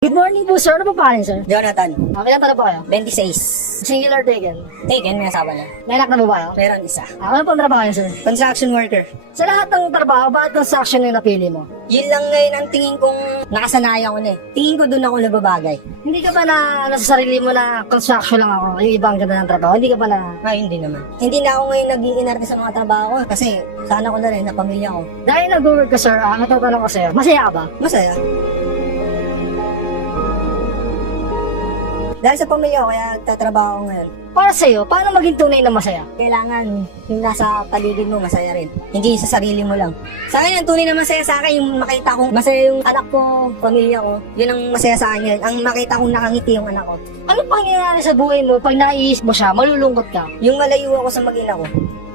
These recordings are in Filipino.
Good morning po, sir. Ano po pangalan, sir? Jonathan, Okay lang po kayo? 26. Singular taken. Taken, may asawa na. May anak na po ba kayo? Meron isa. Ah, Ano po ang trabaho niyo, sir? Construction worker. Sa lahat ng trabaho, bakit construction yung napili mo? Yun lang ngayon ang tingin kong nakasanayan ko na eh. Tingin ko doon ako nababagay. Hindi ka ba na, ano sa sarili mo na construction lang ako, yung ibang ganda ng trabaho? Hindi ka ba na... Ah, hindi naman. Hindi na ako ngayon nag-iinarte sa mga trabaho ko kasi sana ko na rin na pamilya ko. Dahil nag-work ka, sir, ang matatanong ko sa'yo, masaya ka ba? Masaya. Dahil sa pamilya ko, kaya nagtatrabaho ako ngayon. Para sa'yo, paano maging tunay na masaya? Kailangan yung nasa paligid mo masaya rin. Hindi sa sarili mo lang. Sa akin, ang tunay na masaya sa akin, yung makita kong masaya yung anak ko, pamilya ko. Yun ang masaya sa akin. Ang makita kong nakangiti yung anak ko. Ano pangyayari sa buhay mo pag naiis mo siya, malulungkot ka? Yung malayo ako sa mag-ina ko.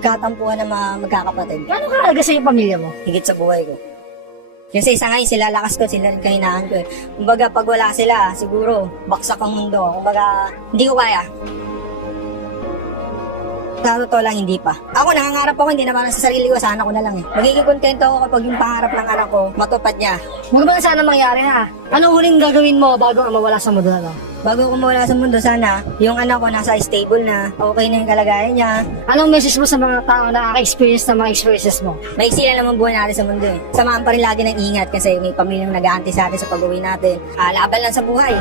Katampuhan ng mga magkakapatid. Gano'ng kahalaga sa yung pamilya mo? Higit sa buhay ko. Kasi isa ngayon, sila lakas ko, sila rin kahinaan ko. eh. Kumbaga, pag wala sila, siguro, baksak ang mundo. Kumbaga, hindi ko kaya. Sa totoo lang, hindi pa. Ako, nangangarap ako, hindi na para sa sarili ko, sana ko na lang eh. Magiging kontento ako kapag yung pangarap ng anak ko, matupad niya. Huwag ba sana mangyari ha? Anong huling gagawin mo bago ka mawala sa mundo na to? Bago ko mawala sa mundo, sana, yung anak ko nasa stable na, okay na yung kalagayan niya. Anong message mo sa mga tao na nakaka-experience ng mga experiences mo? Maiksi na naman buhay natin sa mundo eh. Samahan pa rin lagi ng ingat kasi may pamilyang nag-aantay sa atin sa pag-uwi natin. Ah, laban lang sa buhay.